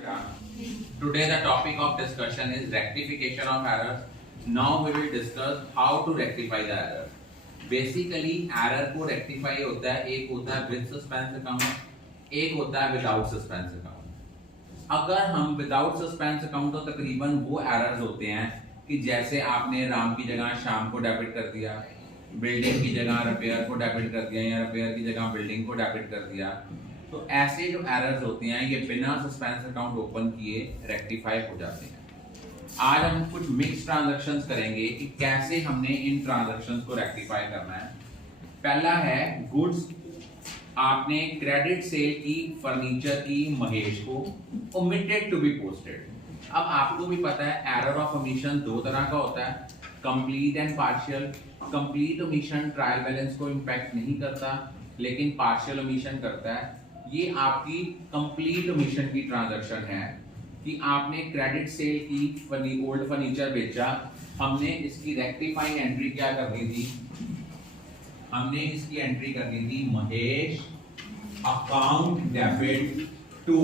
Today the topic of discussion is rectification of errors. Now we will discuss how to rectify the error. Basically error को rectify होता है, एक होता है with suspense account, एक होता है without suspense account। अगर हम without suspense account तो तकरीबन वो errors होते हैं कि जैसे आपने राम की जगह शाम को डेबिट कर दिया, बिल्डिंग की जगह रिपेयर को डेबिट कर दिया या रिपेयर की जगह बिल्डिंग को डेबिट कर दिया। तो ऐसे जो एरर्स होते हैं ये बिना सस्पेंस अकाउंट ओपन किए रेक्टिफाई हो जाते हैं। आज हम कुछ मिक्स ट्रांजैक्शंस करेंगे कि कैसे हमने इन ट्रांजैक्शंस को रेक्टिफाई करना है। पहला है गुड्स, आपने क्रेडिट सेल की फर्नीचर की महेश को, ओमिटेड टू बी पोस्टेड। अब आपको भी पता है एरर ऑफ ओमिशन दो तरह का होता है, complete and partial. Complete omission trial balance को इंपैक्ट नहीं करता लेकिन पार्शियल ओमिशन करता है। ये आपकी कंप्लीट ओमिशन की ट्रांजैक्शन है कि आपने क्रेडिट सेल की ओल्ड फर्नीचर बेचा, हमने इसकी रेक्टिफाइंग एंट्री क्या करनी थी, हमने इसकी एंट्री करनी थी Mahesh account debit to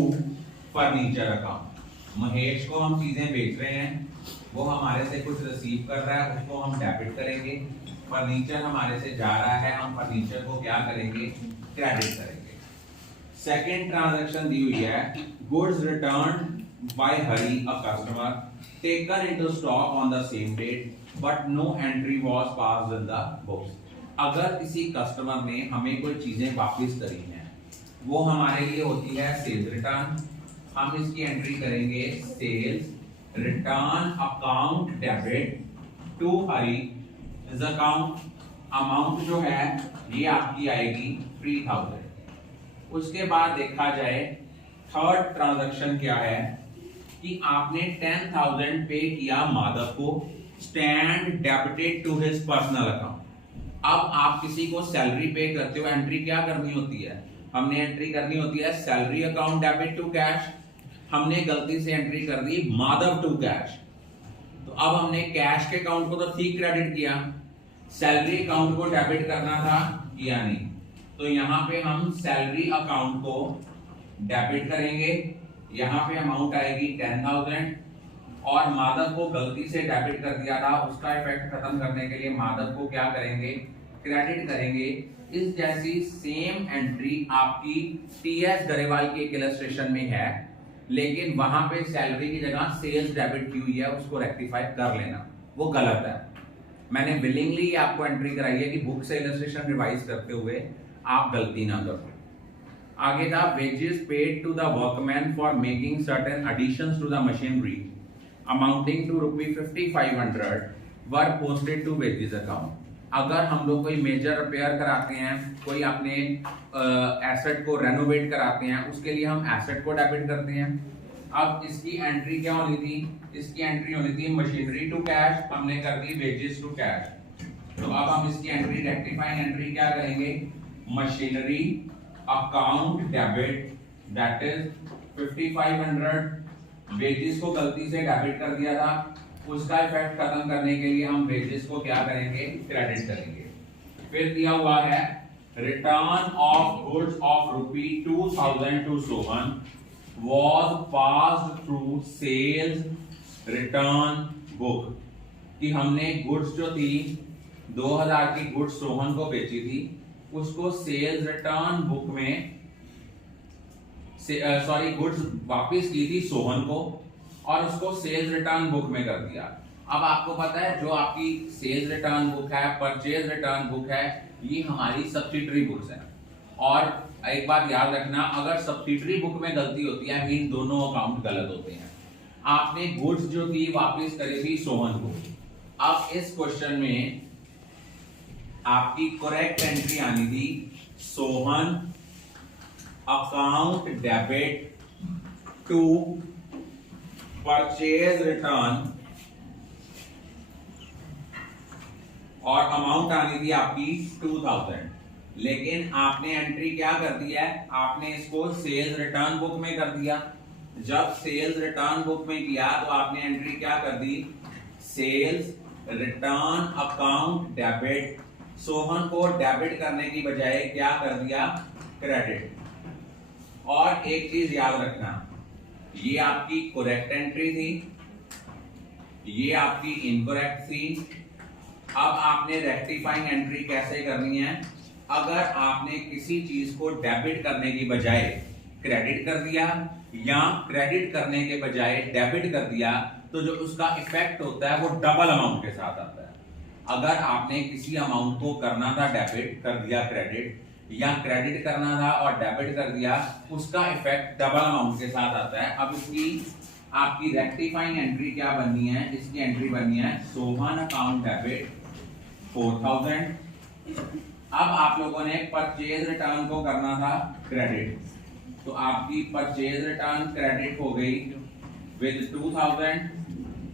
furniture account. Mahesh को हम चीजें बेच रहे हैं, वो हमारे से कुछ रिसीव कर रहा है, उसको हम डेबिट करेंगे। फर्नीचर हमारे से जा रहा है, हम फर्नीचर को क्या करेंगे, क्रेडिट करेंगे। सेकेंड ट्रांजैक्शन दी हुई है goods return by Hari a customer taken into stock on the same date but no entry was passed in the books. अगर किसी कस्टमर ने हमें कोई चीजें वापस करी हैं, वो हमारे लिए होती है सेल्स रिटर्न। हम इसकी एंट्री करेंगे sales return account debit to Hari is account. Amount जो है ये आपकी आएगी 3000। उसके बाद देखा जाए थर्ड ट्रांजैक्शन क्या है कि आपने 10,000 पे किया माधव को, stand debited to his personal account. अब आप किसी को सैलरी पे करते हो, एंट्री क्या करनी होती है, हमने एंट्री करनी होती है salary account debit to cash. हमने गलती से एंट्री कर दी माधव टू कैश, तो अब हमने कैश के अकाउंट को तो ठीक क्रेडिट किया, सैलरी अकाउंट को डेबिट करना था, किया नहीं। तो यहां पे हम सैलरी अकाउंट को डेबिट करेंगे, यहां पे अमाउंट आएगी 10,000 और माधव को गलती से डेबिट कर दिया था, उसका इफेक्ट खत्म करने के लिए माधव को क्या करेंगे, क्रेडिट करेंगे। इस जैसी सेम एंट्री आपकी टीएस गरेवाल की एक इलस्ट्रेशन में है, लेकिन वहां पे सैलरी की जगह सेल्स डेबिट की हुई है, उसको रेक्टिफाई कर लेना, वो गलत है। मैंने विलिंगली आपको एंट्री कराई है कि बुक से इलस्ट्रेशन रिवाइज करते हुए आप गलती ना करो। आगे था wages paid to the workman for making certain additions to the machinery amounting to ₹5500 were posted to wages account. अगर हम लोग कोई मेजर रिपेयर कराते हैं, कोई अपने एसेट को रेनोवेट कराते हैं, उसके लिए हम एसेट को डेबिट करते हैं। अब इसकी एंट्री क्या होनी थी, इसकी एंट्री होनी थी मशीनरी टू कैश, हमने कर दी वेजेस टू कैश। तो अब हम इसकी एंट्री रेक्टिफाइंग एंट्री क्या करेंगे, machinery account debit that is 5500। Wages को गलती से डेबिट कर दिया था, उसका इफेक्ट खत्म करने के लिए हम वेजेस को क्या करेंगे, क्रेडिट करेंगे। फिर दिया हुआ है return of goods of ₹2000 to Sohan was passed through sales return book। कि हमने गुड्स जो थी 2000 की गुड्स सोहन को बेची थी, उसको सेल्स रिटर्न बुक में गुड्स वापस की थी सोहन को और उसको सेल्स रिटर्न बुक में कर दिया। अब आपको पता है जो आपकी सेल्स रिटर्न बुक है, परचेज रिटर्न बुक है, ये हमारी सब्सिडरी बुक्स है। और एक बात याद रखना, अगर सब्सिडरी बुक में गलती होती है मीन दोनों अकाउंट गलत होते हैं। आपने गुड्स जो थी वापस करी थी सोहन को। अब इस क्वेश्चन में आपकी करेक्ट एंट्री आनी थी Sohan account debit to purchase return और अमाउंट आनी थी आपकी 2000। लेकिन आपने एंट्री क्या कर दिया है, आपने इसको सेल्स रिटर्न बुक में कर दिया। जब सेल्स रिटर्न बुक में किया तो आपने एंट्री क्या कर दी, sales return account debit. Sohan को डेबिट करने की बजाय क्या कर दिया, क्रेडिट। और एक चीज याद रखना ये आपकी करेक्ट एंट्री थी, ये आपकी इनकरेक्ट थी। अब आपने रेक्टिफाइंग एंट्री कैसे करनी है? अगर आपने किसी चीज को डेबिट करने की बजाय क्रेडिट कर दिया या क्रेडिट करने के बजाय डेबिट कर दिया तो जो उसका इफेक्ट होता है वो डबल अमाउंट के साथ आता है। अगर आपने किसी अमाउंट को करना था डेबिट, कर दिया क्रेडिट, या क्रेडिट करना था और डेबिट कर दिया, उसका इफेक्ट डबल अमाउंट के साथ आता है। अब इसकी आपकी रेक्टिफाइंग एंट्री क्या बननी है? इसकी एंट्री बननी है सोहन अकाउंट डेबिट 4000। अब आप लोगों ने परचेज रिटर्न को करना था क्रेडिट, तो आपकी परचेज रिटर्न क्रेडिट हो गई विद 2000।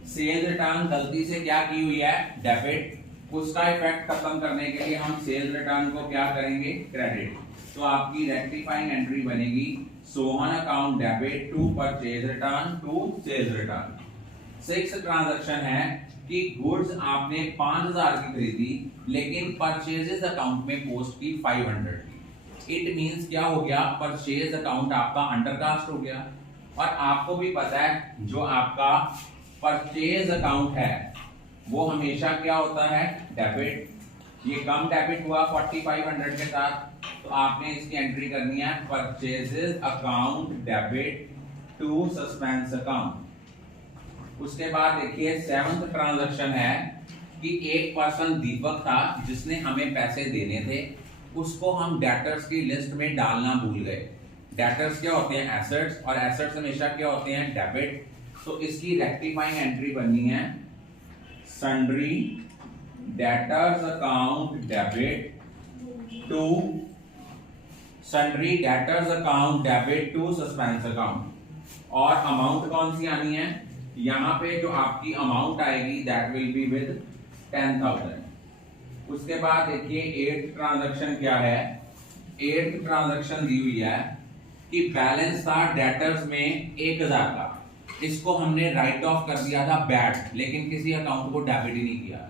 सेल रिटर्न गलती से क्या की हुई है? डेबिट। उसका इफेक्ट खत्म करने के लिए हम सेल रिटर्न को क्या करेंगे? क्रेडिट। तो आपकी रेक्टिफाइंग एंट्री बनेगी Sohan account debit to purchase return to sales return. 6 transaction है कि गुड्स आपने 5000 की खरीदी लेकिन परचेजेस अकाउंट में पोस्ट की 500 की। इट मींस क्या हो गया? परचेज अकाउंट आपका अंडरकास्ट हो गया। और आपको भी पता है जो आपका परचेज अकाउंट है वो हमेशा क्या होता है? डेबिट। ये कम डेबिट हुआ 4500 के साथ, तो आपने इसकी एंट्री करनी है purchases account debit to suspense account. उसके बाद देखिए 7th ट्रांजैक्शन है कि एक पर्सन दीपक था जिसने हमें पैसे देने थे, उसको हम डेटर्स की लिस्ट में डालना भूल गए। डेटर्स क्या होते हैं? एसेट्स, और एसेट्स हमेशा क्या होते हैं? डेबिट। तो इसकी रेक्टिफाइंग एंट्री बननी है sundry debtors account debit to sundry debtors account debit to suspense account. और अमाउंट कौन सी आनी है? यहां पे जो आपकी अमाउंट आएगी दैट विल बी विद 10,000। उसके बाद देखिए 8th ट्रांजैक्शन क्या है? 8th ट्रांजैक्शन दी हुई है कि बैलेंस था डेटर्स में 1000 का, इसको हमने राइट ऑफ कर दिया था बैड, लेकिन किसी अकाउंट को डेबिट ही नहीं किया।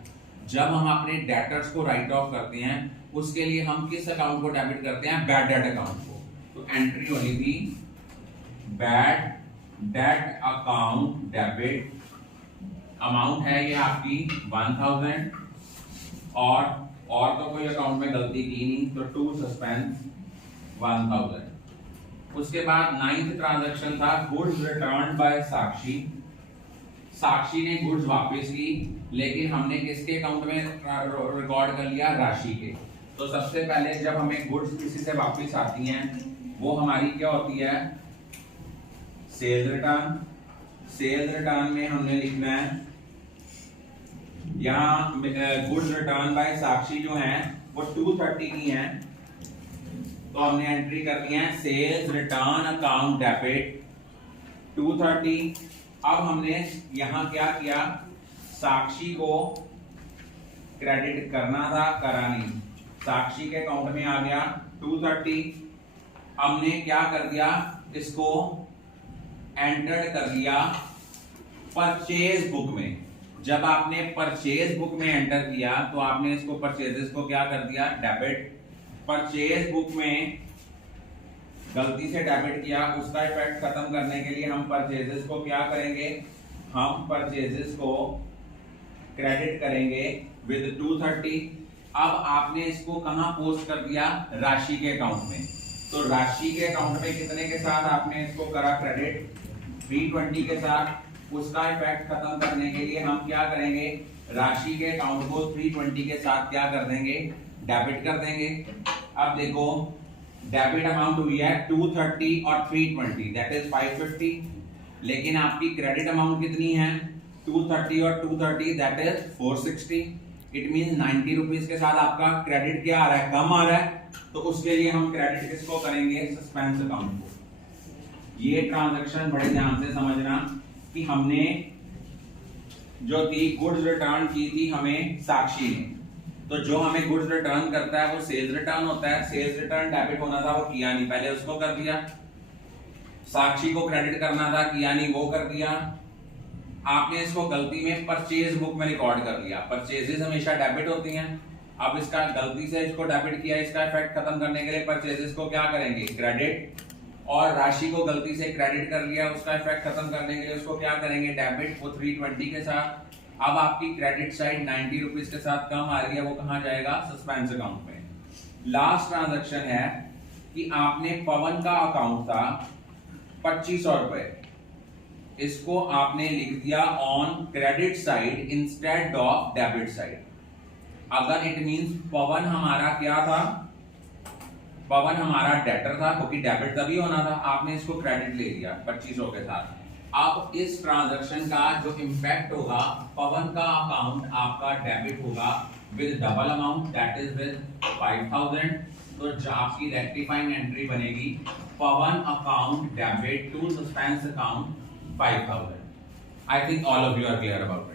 जब हम अपने डेटर्स को राइट ऑफ करते हैं उसके लिए हम किस अकाउंट को डेबिट करते हैं? बैड डेट अकाउंट को। तो एंट्री होनी थी bad debt account debit. Amount है ये आपकी 1000 और तो कोई अकाउंट में गलती की नहीं, तो टू सस्पेंस 1000। उसके बाद 9th ट्रांजैक्शन था गुड्स रिटर्न बाय साक्षी। साक्षी ने गुड्स वापस की लेकिन हमने किसके अकाउंट में रिकॉर्ड कर लिया? राशि के। तो सबसे पहले जब हमें गुड्स किसी से वापस आती हैं वो हमारी क्या होती है? Cell return. सेल रिटर्न में हमने लिखना है यहाँ गुड्स रिटर्न बाय साक्षी जो है वो 230 की है, तो हमने एंट्री करनी है सेल्स रिटर्न अकाउंट डेबिट 230। अब हमने यहां क्या किया? साक्षी को क्रेडिट करना था, करा नहीं, साक्षी के अकाउंट में आ गया 230। हमने क्या कर दिया? इसको एंटर कर दिया परचेज बुक में। जब आपने परचेज बुक में एंटर किया तो आपने इसको परचेजेस को क्या कर दिया? डेबिट। परचेज बुक में गलती से डेबिट किया, उसका इफेक्ट खत्म करने के लिए हम परचेजेस को क्या करेंगे? हम परचेजेस को क्रेडिट करेंगे विद 230। अब आपने इसको कहां पोस्ट कर दिया? राशि के अकाउंट में। तो राशि के अकाउंट में कितने के साथ आपने इसको करा क्रेडिट? 320 के साथ। उसका इफेक्ट खत्म करने के लिए हम क्या करेंगे? राशि के अकाउंट को 320 के साथ क्या कर देंगे? डेबिट कर देंगे। अब देखो डेबिट अमाउंट हुई है 230 और 320 दैट इज 550, लेकिन आपकी क्रेडिट अमाउंट कितनी है? 230 और 230 that is 460। It means 90 rupees के साथ आपका क्रेडिट क्या आ रहा है? कम आ रहा है। तो उसके लिए हम क्रेडिट किसको करेंगे? सस्पेंस अकाउंट को। ये ट्रांजैक्शन बड़े ध्यान से समझना कि हमने जो थी गुड्स रिटर्न की थी हमें साक्षी ने, तो जो हमें गुड्स रिटर्न करता है वो सेल्स रिटर्न होता है। सेल्स रिटर्न डेबिट होना था, वो किया नहीं, पहले उसको कर दिया। साक्षी को क्रेडिट करना था, किया नहीं, वो कर दिया। आपने इसको गलती में परचेज बुक में रिकॉर्ड कर लिया। परचेजेस हमेशा डेबिट होती हैं। अब इसका गलती से इसको डेबिट किया, इसका इफेक्ट खत्म करने के लिए परचेजेस को क्या करेंगे? क्रेडिट। और राशि को गलती से क्रेडिट कर लिया, उसका इफेक्ट खत्म करने के लिए उसको क्या करेंगे, डेबिट को 320 के साथ। अब आपकी क्रेडिट साइड 90 रुपीज के साथ कम आ रही है, वो कहाँ जाएगा, सस्पेंस अकाउंट में। लास्ट ट्रांजैक्शन है कि आपने पवन का अकाउंट था 2500 रुपए, इसको आपने लिख दिया on credit side instead of debit side. अगर इट मींस पवन हमारा क्या था, पवन हमारा डेटर था, क्योंकि डेबिट तभी होना था, आपने इसको क्रेडिट ले लिया 2500 के साथ। अब इस ट्रांजैक्शन का जो इंपैक्ट होगा, पवन का अकाउंट आपका डेबिट होगा with double amount, that is with 5000। तो जो आपकी रेक्टिफाइंग एंट्री बनेगी, Pawan account debit to suspense account 5000। I think all of you are clear about it.